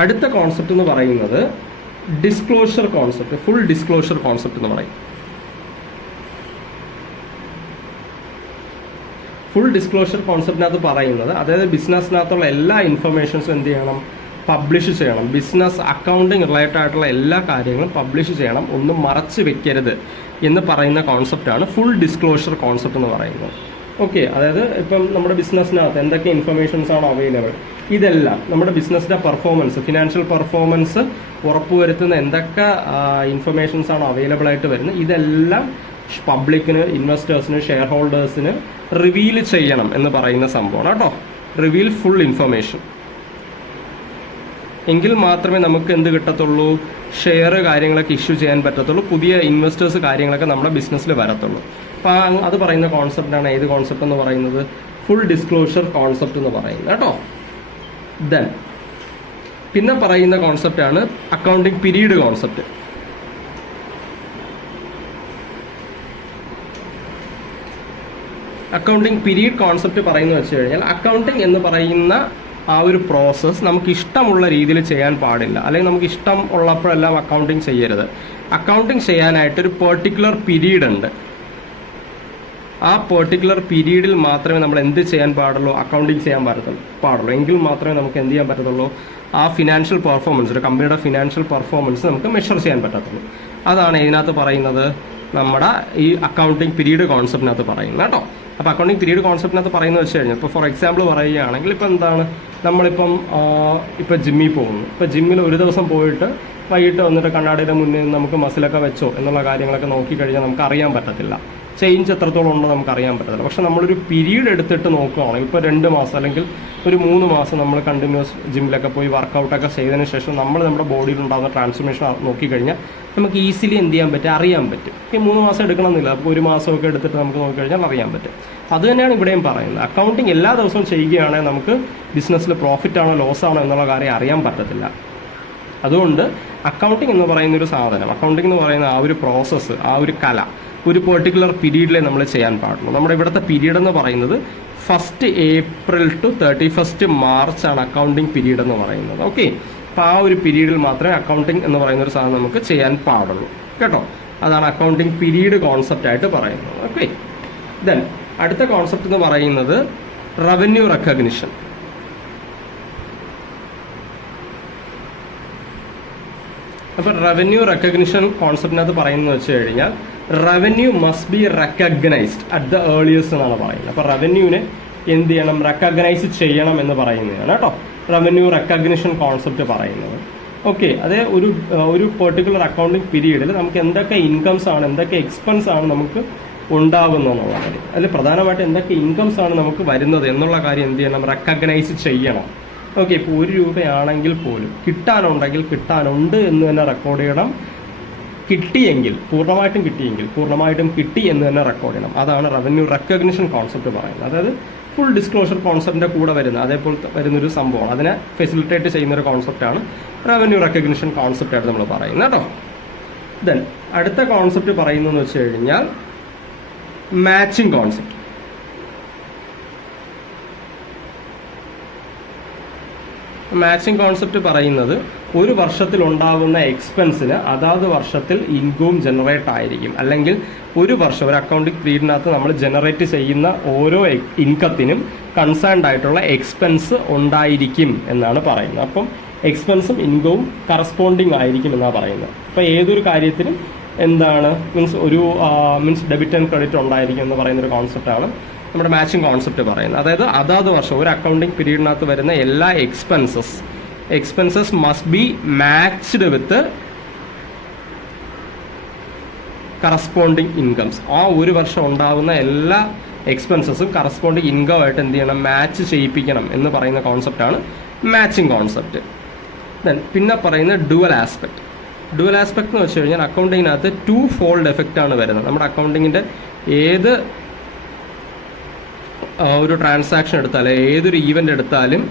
അടുത്ത കോൺസെപ്റ്റ് എന്ന് പറയുന്നത് disclosure concept, full disclosure concept എന്ന് പറയും. ഫുൾ ഡിസ്ക്ലോഷർ കോൺസെപ്റ്റിനകത്ത് പറയുന്നത് അതായത് ബിസിനസ്സിനകത്തുള്ള എല്ലാ ഇൻഫർമേഷൻസും എന്ത് ചെയ്യണം, പബ്ലിഷ് ചെയ്യണം. ബിസിനസ് അക്കൗണ്ടിങ് റിലേറ്റഡ് ആയിട്ടുള്ള എല്ലാ കാര്യങ്ങളും പബ്ലിഷ് ചെയ്യണം, ഒന്നും മറച്ചു വെക്കരുത് എന്ന് പറയുന്ന കോൺസെപ്റ്റാണ് ഫുൾ ഡിസ്ക്ലോഷർ കോൺസെപ്റ്റ് എന്ന് പറയുന്നത്. ഓക്കെ, അതായത് ഇപ്പം നമ്മുടെ ബിസിനസ്സിനകത്ത് എന്തൊക്കെ ഇൻഫർമേഷൻസ് ആണ് അവൈലബിൾ, ഇതെല്ലാം നമ്മുടെ ബിസിനസ്സിന്റെ പെർഫോമൻസ്, ഫിനാൻഷ്യൽ പെർഫോമൻസ് ഉറപ്പുവരുത്തുന്ന എന്തൊക്കെ ഇൻഫർമേഷൻസ് ആണ് അവൈലബിൾ ആയിട്ട് വരുന്നത്, ഇതെല്ലാം പബ്ലിക്കിന്, ഇൻവെസ്റ്റേഴ്സിന്, ഷെയർ ഹോൾഡേഴ്സിന് റിവീൽ ചെയ്യണം എന്ന് പറയുന്ന സംഭവമാണ് കേട്ടോ. Reveal full information. എങ്കിൽ മാത്രമേ നമുക്ക് എന്ത് കിട്ടത്തുള്ളൂ, ഷെയർ കാര്യങ്ങളൊക്കെ ഇഷ്യൂ ചെയ്യാൻ പറ്റത്തുള്ളൂ, പുതിയ ഇൻവെസ്റ്റേഴ്സ് കാര്യങ്ങളൊക്കെ നമ്മുടെ ബിസിനസ്സിൽ വരത്തുള്ളൂ. അപ്പം അത് പറയുന്ന കോൺസെപ്റ്റാണ് ഏത് കോൺസെപ്റ്റ് എന്ന് പറയുന്നത്, ഫുൾ ഡിസ്ക്ലോഷർ കോൺസെപ്റ്റ് എന്ന് പറയുന്നത് കേട്ടോ. ദെൻ പിന്നെ പറയുന്ന കോൺസെപ്റ്റാണ് accounting period concept. Accounting period concept പറയുന്നത് വെച്ച് കഴിഞ്ഞാൽ അക്കൗണ്ടിങ് എന്ന് പറയുന്ന ആ ഒരു പ്രോസസ്സ് നമുക്ക് ഇഷ്ടമുള്ള രീതിയിൽ ചെയ്യാൻ പാടില്ല, അല്ലെങ്കിൽ നമുക്ക് ഇഷ്ടം ഉള്ളപ്പോഴെല്ലാം അക്കൗണ്ടിങ് ചെയ്യരുത്. അക്കൗണ്ടിങ് ചെയ്യാനായിട്ടൊരു പെർട്ടിക്കുലർ പീരീഡ് ഉണ്ട്. ആ പെർട്ടിക്കുലർ പീരീഡിൽ മാത്രമേ നമ്മൾ എന്ത് ചെയ്യാൻ പാടുള്ളൂ, അക്കൗണ്ടിങ് ചെയ്യാൻ പാടുള്ളൂ. എങ്കിൽ മാത്രമേ നമുക്ക് എന്ത് ചെയ്യാൻ പറ്റത്തുള്ളൂ, ആ ഫിനാൻഷ്യൽ പെർഫോമൻസ്, ഒരു കമ്പനിയുടെ ഫിനാൻഷ്യൽ പെർഫോമൻസ് നമുക്ക് മെഷർ ചെയ്യാൻ പറ്റത്തുള്ളൂ. അതാണ് ഇതിനകത്ത് പറയുന്നത് നമ്മുടെ ഈ അക്കൗണ്ടിങ് പീരീഡ് കോൺസെപ്റ്റിനകത്ത് പറയുന്നത് കേട്ടോ. അപ്പോൾ അക്കൗണ്ടിങ് പീരീഡ് കോൺസെപ്റ്റിനകത്ത് പറയുന്നത് വെച്ച് കഴിഞ്ഞാൽ ഇപ്പോൾ ഫോർ എക്സാമ്പിൾ പറയുകയാണെങ്കിൽ ഇപ്പോൾ എന്താണ്, നമ്മളിപ്പം ഇപ്പോൾ ജിമ്മിൽ പോകുന്നു. ഇപ്പോൾ ജിമ്മിൽ ഒരു ദിവസം പോയിട്ട് വൈകിട്ട് വന്നിട്ട് കണ്ണാടിയുടെ മുന്നിൽ നമുക്ക് മസിലൊക്കെ വെച്ചോ എന്നുള്ള കാര്യങ്ങളൊക്കെ നോക്കിക്കഴിഞ്ഞാൽ നമുക്ക് അറിയാൻ പറ്റത്തില്ല, ചേഞ്ച് എത്രത്തോളം ഉണ്ടോ നമുക്ക് അറിയാൻ പറ്റത്തില്ല. പക്ഷെ നമ്മളൊരു പീരീഡ് എടുത്തിട്ട് നോക്കുകയാണെങ്കിൽ ഇപ്പോൾ 2 മാസം അല്ലെങ്കിൽ ഒരു 3 മാസം നമ്മൾ കണ്ടിന്യൂസ് ജിമ്മിലൊക്കെ പോയി വർക്കൗട്ടൊക്കെ ചെയ്തതിന് ശേഷം നമ്മുടെ ബോഡിയിൽ ഉണ്ടാകുന്ന ട്രാൻസ്ഫോർമേഷൻ നോക്കിക്കഴിഞ്ഞാൽ നമുക്ക് ഈസിലി എന്ത് ചെയ്യാൻ പറ്റും, അറിയാൻ പറ്റും. ഈ 3 മാസം എടുക്കണമെന്നില്ല, അപ്പോൾ 1 മാസമൊക്കെ എടുത്തിട്ട് നമുക്ക് നോക്കിക്കഴിഞ്ഞാൽ അറിയാൻ പറ്റും. അത് തന്നെയാണ് ഇവിടെയും പറയുന്നത്. അക്കൗണ്ടിങ് എല്ലാ ദിവസവും ചെയ്യുകയാണെങ്കിൽ നമുക്ക് ബിസിനസ്സിൽ പ്രോഫിറ്റ് ആണോ ലോസ് ആണോ എന്നുള്ള കാര്യം അറിയാൻ പറ്റത്തില്ല. അതുകൊണ്ട് അക്കൗണ്ടിങ് എന്ന് പറയുന്ന ഒരു സാധനം, അക്കൗണ്ടിങ് എന്ന് പറയുന്ന ആ ഒരു പ്രോസസ്സ്, ആ ഒരു കല ഒരു പെർട്ടിക്കുലർ പീരീഡിലേ നമ്മൾ ചെയ്യാൻ പാടുള്ളൂ. നമ്മുടെ ഇവിടുത്തെ പീരീഡ് എന്ന് പറയുന്നത് 1 ഏപ്രിൽ ടു 31 മാർച്ച് ആണ് അക്കൗണ്ടിങ് പീരീഡ് എന്ന് പറയുന്നത്. ഓക്കെ, അപ്പോൾ ആ ഒരു പീരീഡിൽ മാത്രമേ അക്കൗണ്ടിങ് എന്ന് പറയുന്ന ഒരു സാധനം നമുക്ക് ചെയ്യാൻ പാടുള്ളൂ കേട്ടോ. അതാണ് അക്കൗണ്ടിങ് പീരീഡ് കോൺസെപ്റ്റ് ആയിട്ട് പറയുന്നത്. ഓക്കെ, ദെൻ അടുത്ത കോൺസെപ്റ്റ് എന്ന് പറയുന്നത് റവന്യൂ റെക്കഗ്നിഷൻ. അപ്പോൾ റവന്യൂ റെക്കഗ്നിഷൻ കോൺസെപ്റ്റിനകത്ത് പറയുന്നത് വെച്ച് കഴിഞ്ഞാൽ revenue must be recognised at the earliest എന്നാണ് പറയുന്നത്. അപ്പോൾ റവന്യൂവിനെ എന്ത് ചെയ്യണം, റെക്കഗ്നൈസ് ചെയ്യണം എന്ന് പറയുന്നതാണ് കേട്ടോ റവന്യൂ റെക്കഗ്നിഷൻ കോൺസെപ്റ്റ് പറയുന്നത്. ഓക്കെ, അതേ ഒരു പെർട്ടിക്കുലർ അക്കൗണ്ടിങ് പീരീഡിൽ നമുക്ക് എന്തൊക്കെ ഇൻകംസ് ആണ്, എന്തൊക്കെ എക്സ്പെൻസ് ആണ് നമുക്ക് ഉണ്ടാകുന്നത് എന്നുള്ള കാര്യം, അതിൽ പ്രധാനമായിട്ട് എന്തൊക്കെ ഇൻകംസ് ആണ് നമുക്ക് വരുന്നത് എന്നുള്ള കാര്യം എന്ത് ചെയ്യണം, റെക്കഗ്നൈസ് ചെയ്യണം. ഓക്കെ, ഇപ്പോൾ 1 രൂപയാണെങ്കിൽ പോലും കിട്ടാനുണ്ടെങ്കിൽ കിട്ടാനുണ്ട് എന്ന് തന്നെ റെക്കോർഡ് ചെയ്യണം. കിട്ടിയെങ്കിൽ പൂർണ്ണമായിട്ടും കിട്ടി എന്ന് തന്നെ റെക്കോർഡ് ചെയ്യണം. അതാണ് റവന്യൂ റെക്കഗ്നിഷൻ കോൺസെപ്റ്റ് പറയുന്നത്. അതായത് ഫുൾ ഡിസ്ക്ലോഷർ കോൺസെപ്റ്റിന്റെ കൂടെ വരുന്ന അതേപോലെ വരുന്നൊരു സംഭവമാണ്. അതിനെ ഫെസിലിറ്റേറ്റ് ചെയ്യുന്ന ഒരു കോൺസെപ്റ്റാണ് റവന്യൂ റെക്കഗ്നിഷൻ കോൺസെപ്റ്റ് ആയിട്ട് നമ്മൾ പറയുന്നത് കേട്ടോ. ദെൻ അടുത്ത കോൺസെപ്റ്റ് പറയുന്നതെന്ന് വെച്ച് കഴിഞ്ഞാൽ മാച്ചിങ് കോൺസെപ്റ്റ്. മാച്ചിങ് കോൺസെപ്റ്റ് പറയുന്നത് ഒരു വർഷത്തിൽ ഉണ്ടാകുന്ന എക്സ്പെൻസിന് അതാത് വർഷത്തിൽ ഇൻകം ജനറേറ്റ് ആയിരിക്കും, അല്ലെങ്കിൽ ഒരു വർഷം ഒരു അക്കൗണ്ടിങ് പീരീഡിനകത്ത് നമ്മൾ ജനറേറ്റ് ചെയ്യുന്ന ഓരോ ഇൻകത്തിനും കൺസേൺഡ് ആയിട്ടുള്ള എക്സ്പെൻസ് ഉണ്ടായിരിക്കും എന്നാണ് പറയുന്നത്. അപ്പം എക്സ്പെൻസും ഇൻകവും കറസ്പോണ്ടിങ് ആയിരിക്കും എന്നാണ് പറയുന്നത്. അപ്പോൾ ഏതൊരു കാര്യത്തിനും എന്താണ് മീൻസ് ഡെബിറ്റ് ആൻഡ് ക്രെഡിറ്റ് ഉണ്ടായിരിക്കും എന്ന് പറയുന്നൊരു കോൺസെപ്റ്റാണ് നമ്മുടെ മാച്ചിങ് കോൺസെപ്റ്റ് പറയുന്നത്. അതായത് അതാത് വർഷം ഒരു അക്കൗണ്ടിങ് പീരീഡിനകത്ത് വരുന്ന എല്ലാ expenses must be matched with corresponding incomes. ആ ഒരു വർഷം ഉണ്ടാകുന്ന എല്ലാ എക്സ്പെൻസസും കറസ്പോണ്ടിങ് ഇൻകം ആയിട്ട് എന്ത് ചെയ്യണം, മാച്ച് ചെയ്യിപ്പിക്കണം എന്ന് പറയുന്ന കോൺസെപ്റ്റാണ് മാച്ചിങ് കോൺസെപ്റ്റ്. പിന്നെ പറയുന്നത് ഡുവൽ ആസ്പെക്ട് എന്ന് വെച്ച് കഴിഞ്ഞാൽ അക്കൗണ്ടിങ്ങിനകത്ത് 2 ഫോൾഡ് എഫക്റ്റ് ആണ് വരുന്നത്. നമ്മുടെ അക്കൗണ്ടിങ്ങിന്റെ ഏത് ഒരു ട്രാൻസാക്ഷൻ എടുത്താലും ഏതൊരു ഈവൻ്റ് എടുത്താലും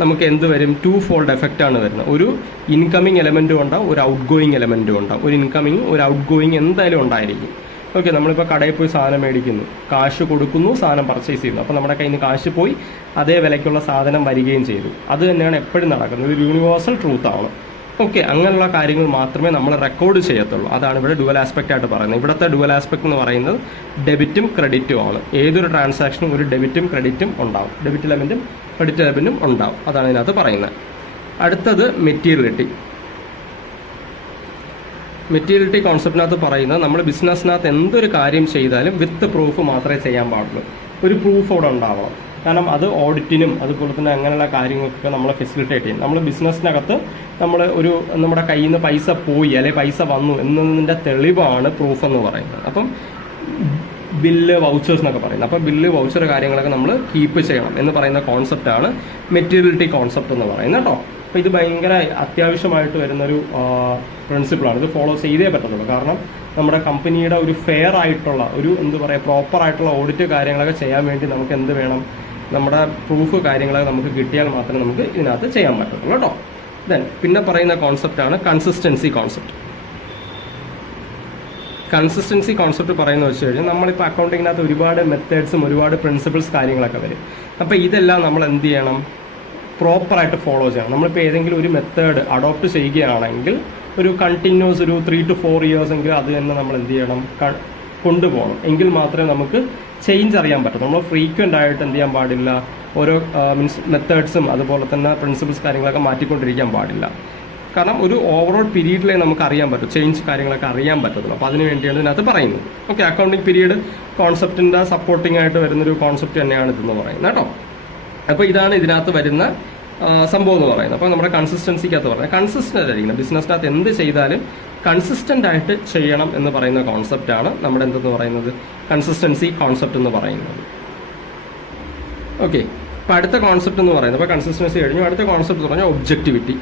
നമുക്ക് എന്ത് വരും, 2 ഫോൾഡ് എഫക്റ്റ് ആണ് വരുന്നത്. ഒരു ഇൻകമിങ് എലമെൻറ്റും ഉണ്ടാവും, ഒരു ഔട്ട് ഗോയിങ് എലമെൻറ്റും ഉണ്ടാവും. ഒരു ഇൻകമിങ് ഒരു ഔട്ട് ഗോയിങ് എന്തായാലും ഉണ്ടായിരിക്കും. ഓക്കെ, നമ്മളിപ്പോൾ കടയിൽ പോയി സാധനം മേടിക്കുന്നു, കാശ് കൊടുക്കുന്നു, സാധനം പർച്ചേസ് ചെയ്യുന്നു. അപ്പോൾ നമ്മുടെ കയ്യിൽ നിന്ന് കാശ് പോയി, അതേ വിലയ്ക്കുള്ള സാധനം വരികയും ചെയ്തു. അത് തന്നെയാണ് എപ്പോഴും നടക്കുന്നത്, ഒരു യൂണിവേഴ്സൽ ട്രൂത്താണ്. ഓക്കെ, അങ്ങനെയുള്ള കാര്യങ്ങൾ മാത്രമേ നമ്മൾ റെക്കോർഡ് ചെയ്യത്തുള്ളൂ. അതാണ് ഇവിടെ ഡുവൽ ആസ്പെക്റ്റ് ആയിട്ട് പറയുന്നത്. ഇവിടുത്തെ ഡുവൽ ആസ്പെക്ട് എന്ന് പറയുന്നത് ഡെബിറ്റും ക്രെഡിറ്റും ആണ്. ഏതൊരു ട്രാൻസാക്ഷനും ഒരു ഡെബിറ്റും ക്രെഡിറ്റും ഉണ്ടാവും, ഡെബിറ്റ് എലമെൻറ്റും ക്രെഡിറ്റ് എലമെൻറ്റും ഉണ്ടാവും. അതാണ് ഇതിനകത്ത് പറയുന്നത്. അടുത്തത് മെറ്റീരിയലിറ്റി കോൺസെപ്റ്റിനകത്ത് പറയുന്നത് നമ്മൾ ബിസിനസ്സിനകത്ത് എന്തൊരു കാര്യം ചെയ്താലും വിത്ത് പ്രൂഫ് മാത്രമേ ചെയ്യാൻ പാടുള്ളൂ. ഒരു പ്രൂഫ് അവിടെ ഉണ്ടാവണം. കാരണം അത് ഓഡിറ്റിനും അതുപോലെ തന്നെ അങ്ങനെയുള്ള കാര്യങ്ങൾക്കൊക്കെ നമ്മളെ ഫെസിലിറ്റേറ്റ് ചെയ്യും. നമ്മൾ ബിസിനസ്സിനകത്ത് നമ്മുടെ കയ്യിൽ നിന്ന് പൈസ പോയി അല്ലെങ്കിൽ പൈസ വന്നു എന്നതിൻ്റെ തെളിവാണ് പ്രൂഫ് എന്ന് പറയുന്നത്. അപ്പം ബില്ല്, വൗച്ചേഴ്സ് എന്നൊക്കെ പറയുന്നത്. അപ്പോൾ ബില്ല്, വൗച്ചർ കാര്യങ്ങളൊക്കെ നമ്മൾ കീപ്പ് ചെയ്യണം എന്ന് പറയുന്ന കോൺസെപ്റ്റാണ് മെറ്റീരിയലിറ്റി കോൺസെപ്റ്റ് എന്ന് പറയുന്നത് കേട്ടോ. അപ്പോൾ ഇത് ഭയങ്കര അത്യാവശ്യമായിട്ട് വരുന്നൊരു പ്രിൻസിപ്പിളാണ്. ഇത് ഫോളോ ചെയ്തേ പറ്റത്തുള്ളൂ. കാരണം നമ്മുടെ കമ്പനിയുടെ ഒരു ഫെയർ ആയിട്ടുള്ള പ്രോപ്പർ ആയിട്ടുള്ള ഓഡിറ്റ് കാര്യങ്ങളൊക്കെ ചെയ്യാൻ വേണ്ടി നമുക്ക് എന്ത് വേണം, നമ്മുടെ പ്രൂഫ് കാര്യങ്ങളൊക്കെ നമുക്ക് കിട്ടിയാൽ മാത്രമേ നമുക്ക് ഇതിനകത്ത് ചെയ്യാൻ പറ്റത്തുള്ളൂ കേട്ടോ. പിന്നെ പറയുന്ന കോൺസെപ്റ്റാണ് കൺസിസ്റ്റൻസി കോൺസെപ്റ്റ് പറയുന്നത് വെച്ച് കഴിഞ്ഞാൽ നമ്മളിപ്പോൾ അക്കൗണ്ടിങ്ങിനകത്ത് ഒരുപാട് മെത്തേഡ്സും ഒരുപാട് പ്രിൻസിപ്പിൾസ് കാര്യങ്ങളൊക്കെ വരും. അപ്പോൾ ഇതെല്ലാം നമ്മൾ എന്ത് ചെയ്യണം, പ്രോപ്പറായിട്ട് ഫോളോ ചെയ്യണം. നമ്മളിപ്പോൾ ഏതെങ്കിലും ഒരു മെത്തേഡ് അഡോപ്റ്റ് ചെയ്യുകയാണെങ്കിൽ ഒരു കണ്ടിന്യൂസ് ഒരു 3 to 4 years എങ്കിലും അത് തന്നെ നമ്മൾ എന്ത് ചെയ്യണം, കൊണ്ടുപോകണം. എങ്കിൽ മാത്രമേ നമുക്ക് ചേഞ്ച് അറിയാൻ പറ്റും. നമ്മൾ ഫ്രീക്വൻ്റ് ആയിട്ട് എന്ത് ചെയ്യാൻ പാടില്ല, ഓരോ മെത്തേഡ്സും അതുപോലെ തന്നെ പ്രിൻസിപ്പിൾസ് കാര്യങ്ങളൊക്കെ മാറ്റിക്കൊണ്ടിരിക്കാൻ പാടില്ല. കാരണം ഒരു ഓവറോൾ പീരീഡിലേ നമുക്ക് അറിയാൻ പറ്റും, ചേഞ്ച് കാര്യങ്ങളൊക്കെ അറിയാൻ പറ്റത്തുള്ളൂ. അപ്പോൾ അതിന് വേണ്ടിയാണ് ഇതിനകത്ത് പറയുന്നത്. ഓക്കെ, അക്കൗണ്ടിങ് പീരീഡ് കോൺസെപ്റ്റിൻ്റെ സപ്പോർട്ടിംഗ് ആയിട്ട് വരുന്നൊരു കോൺസെപ്റ്റ് തന്നെയാണ് ഇതെന്ന് പറയുന്നത് കേട്ടോ. അപ്പോൾ ഇതാണ് ഇതിനകത്ത് വരുന്ന സംഭവം എന്ന് പറയുന്നത്. അപ്പോൾ നമ്മുടെ കൺസിസ്റ്റൻസിക്കകത്ത് പറയുന്നത് കൺസിസ്റ്റൻ്റ് ആയിരിക്കണം. ബിസിനസ്സിനകത്ത് എന്ത് ചെയ്താലും കൺസിസ്റ്റൻ്റ് ആയിട്ട് ചെയ്യണം എന്ന് പറയുന്ന കോൺസെപ്റ്റാണ് നമ്മുടെ എന്തെന്ന് പറയുന്നത്, കൺസിസ്റ്റൻസി കോൺസെപ്റ്റ് എന്ന് പറയുന്നത്. ഓക്കെ, അപ്പോൾ അടുത്ത കോൺസെപ്റ്റ് എന്ന് പറയുന്നത്, അപ്പോൾ കൺസിസ്റ്റൻസി കഴിഞ്ഞു. അടുത്ത കോൺസെപ്റ്റ് എന്ന് പറഞ്ഞാൽ ഒബ്ജക്റ്റിവിറ്റി.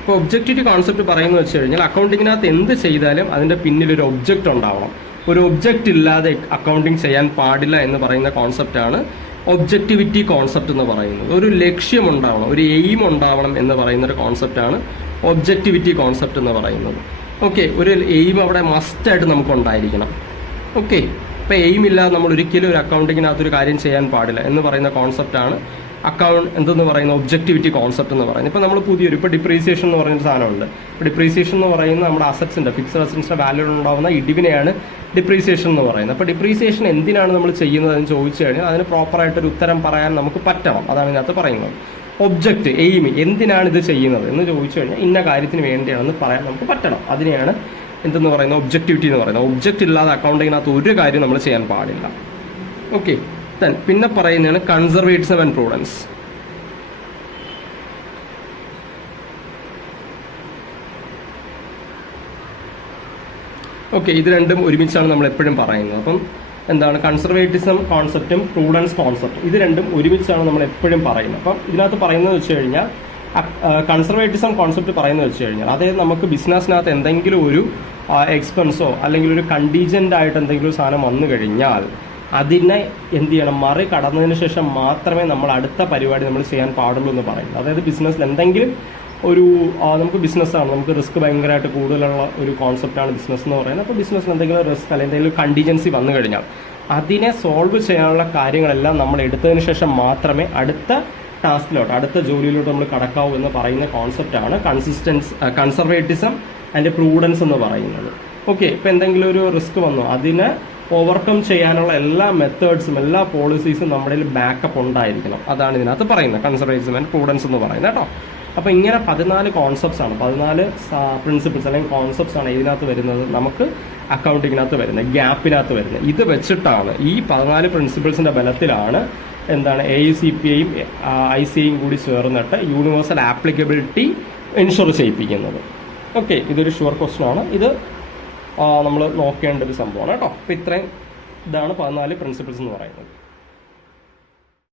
ഇപ്പോൾ ഒബ്ജക്റ്റിവിറ്റി കോൺസെപ്റ്റ് പറയുന്നത് വെച്ച് കഴിഞ്ഞാൽ അക്കൗണ്ടിങ്ങിനകത്ത് എന്ത് ചെയ്താലും അതിൻ്റെ പിന്നിലൊരു ഒബ്ജക്റ്റ് ഉണ്ടാവണം. ഒരു ഒബ്ജക്റ്റ് ഇല്ലാതെ അക്കൗണ്ടിങ് ചെയ്യാൻ പാടില്ല എന്ന് പറയുന്ന കോൺസെപ്റ്റാണ് ഒബ്ജക്റ്റിവിറ്റി കോൺസെപ്റ്റ് എന്ന് പറയുന്നത്. ഒരു ലക്ഷ്യം ഉണ്ടാവണം, ഒരു എയിം ഉണ്ടാവണം എന്ന് പറയുന്നൊരു കോൺസെപ്റ്റാണ് ഒബ്ജക്റ്റിവിറ്റി കോൺസെപ്റ്റ് എന്ന് പറയുന്നത്. ഓക്കെ, ഒരു എയിം അവിടെ മസ്റ്റായിട്ട് നമുക്ക് ഉണ്ടായിരിക്കണം. ഓക്കെ, ഇപ്പോൾ എയിം ഇല്ലാതെ നമ്മൾ ഒരിക്കലും ഒരു അക്കൗണ്ടിങ്ങിനകത്തൊരു കാര്യം ചെയ്യാൻ പാടില്ല എന്ന് പറയുന്ന കോൺസെപ്റ്റാണ് എന്തെന്ന് പറയുന്ന ഒബ്ജക്റ്റിവിറ്റി കോൺസെപ്റ്റ് എന്ന് പറയുന്നത്. ഇപ്പോൾ നമ്മൾ ഇപ്പോൾ ഡിപ്രീസിയേഷൻ എന്ന് പറയുന്ന സാധനമുണ്ട്. ഇപ്പോൾ ഡിപ്രീസിയേഷൻ എന്ന് പറയുന്നത് നമ്മുടെ അസറ്റ്സിൻ്റെ ഫിക്സഡ് അസറ്റ്സിൻ്റെ വാല്യൂഡ് ഉണ്ടാകുന്ന ഇടിവിനെയാണ് ഡിപ്രീസിയേഷൻ എന്ന് പറയുന്നത്. അപ്പോൾ ഡിപ്രീസിയേഷൻ എന്തിനാണ് നമ്മൾ ചെയ്യുന്നത് എന്ന് ചോദിച്ചു കഴിഞ്ഞാൽ അതിന് പ്രോപ്പറായിട്ടൊരു ഉത്തരം പറയാൻ നമുക്ക് പറ്റണം. അതാണ് ഇതിനകത്ത് പറയുന്നത്. ഒബ്ജക്റ്റ്, എയിം, എന്തിനാണ് ഇത് ചെയ്യുന്നത് എന്ന് ചോദിച്ചു കഴിഞ്ഞാൽ ഇന്ന കാര്യത്തിന് വേണ്ടിയാണെന്ന് പറയാൻ നമുക്ക് പറ്റണം. അതിനെയാണ് എന്തെന്ന് പറയുന്നത്, ഒബ്ജക്റ്റിവിറ്റി എന്ന് പറയുന്നത്. ഒബ്ജക്റ്റ് ഇല്ലാതെ അക്കൗണ്ടിങ്ങിനകത്ത് ഒരു കാര്യം നമ്മൾ ചെയ്യാൻ പാടില്ല. ഓക്കെ, പിന്നെ പറയുന്നതാണ് കൺസർവേറ്റിസം ആൻഡ് പ്രൂഡൻസ്. ഓക്കെ, ഇത് രണ്ടും ഒരുമിച്ചാണ് നമ്മൾ എപ്പോഴും പറയുന്നത്. അപ്പം എന്താണ് കൺസർവേറ്റിസം കോൺസെപ്റ്റും പ്രൂഡൻസ് കോൺസെപ്റ്റും ഇത് രണ്ടും ഒരുമിച്ചാണ് നമ്മൾ എപ്പോഴും പറയുന്നത്. അപ്പം ഇതിനകത്ത് പറയുന്നത് വെച്ച് കഴിഞ്ഞാൽ കൺസർവേറ്റിസം കോൺസെപ്റ്റ് പറയുന്നത് വെച്ച് കഴിഞ്ഞാൽ അതായത് നമുക്ക് ബിസിനസ്സിനകത്ത് എന്തെങ്കിലും ഒരു എക്സ്പെൻസോ അല്ലെങ്കിൽ ഒരു കണ്ടീജൻ്റ് ആയിട്ട് എന്തെങ്കിലും ഒരു സാധനം വന്നു കഴിഞ്ഞാൽ അതിനെ എന്ത് ചെയ്യണം, മറികടന്നതിന് ശേഷം മാത്രമേ നമ്മൾ അടുത്ത പരിപാടി നമ്മൾ ചെയ്യാൻ പാടുള്ളൂ എന്ന് പറയുന്നത്. അതായത് ബിസിനസ്സിൽ എന്തെങ്കിലും ഒരു നമുക്ക് ബിസിനസ്സാണ്, നമുക്ക് റിസ്ക് ഭയങ്കരമായിട്ട് കൂടുതലുള്ള ഒരു കോൺസെപ്റ്റാണ് ബിസിനസ് എന്ന് പറയുന്നത്. അപ്പോൾ ബിസിനസ്സിൽ എന്തെങ്കിലും റിസ്ക് അല്ലെങ്കിൽ എന്തെങ്കിലും കണ്ടീജൻസി വന്നു കഴിഞ്ഞാൽ അതിനെ സോൾവ് ചെയ്യാനുള്ള കാര്യങ്ങളെല്ലാം നമ്മൾ എടുത്തതിന് ശേഷം മാത്രമേ അടുത്ത ടാസ്കിലോട്ട് അടുത്ത ജോലിയിലോട്ട് നമ്മൾ കടക്കാവൂ എന്ന് പറയുന്ന കോൺസെപ്റ്റാണ് കൺസർവേറ്റിസം ആൻഡ് പ്രൂഡൻസ് എന്ന് പറയുന്നത്. ഓക്കെ, ഇപ്പോൾ എന്തെങ്കിലും ഒരു റിസ്ക് വന്നു അതിനെ ഓവർകം ചെയ്യാനുള്ള എല്ലാ മെത്തേഡ്സും എല്ലാ പോളിസീസും നമ്മുടെ ബാക്കപ്പ് ഉണ്ടായിരിക്കണം. അതാണ് ഇതിനകത്ത് പറയുന്നത് കൺസർവേറ്റിസം ആൻഡ് പ്രൂഡൻസ് എന്ന് പറയുന്നത് കേട്ടോ. അപ്പോൾ ഇങ്ങനെ 14 കോൺസെപ്റ്റ്സ് ആണ്, 14 പ്രിൻസിപ്പിൾസ് അല്ലെങ്കിൽ കോൺസെപ്റ്റ്സ് ആണ് ഇതിനകത്ത് വരുന്നത്, നമുക്ക് അക്കൗണ്ടിങ്ങിനകത്ത് വരുന്നത്, ഗ്യാപ്പിനകത്ത് വരുന്നത്. ഇത് വെച്ചിട്ടാണ് ഈ 14 പ്രിൻസിപ്പിൾസിൻ്റെ ബലത്തിലാണ് എന്താണ് AICPAയും ICAയും കൂടി ചേർന്നിട്ട് യൂണിവേഴ്സൽ ആപ്ലിക്കബിലിറ്റി എൻഷുർ ചെയ്യിപ്പിക്കുന്നത്. ഓക്കെ, ഇതൊരു ഷുവർ ക്വസ്റ്റ്യൻ ആണ്. ഇത് നമ്മൾ നോക്കേണ്ട ഒരു സംഭവമാണ് കേട്ടോ. അപ്പോൾ ഇത്രയും ഇതാണ് 14 പ്രിൻസിപ്പിൾസ് എന്ന് പറയുന്നത്.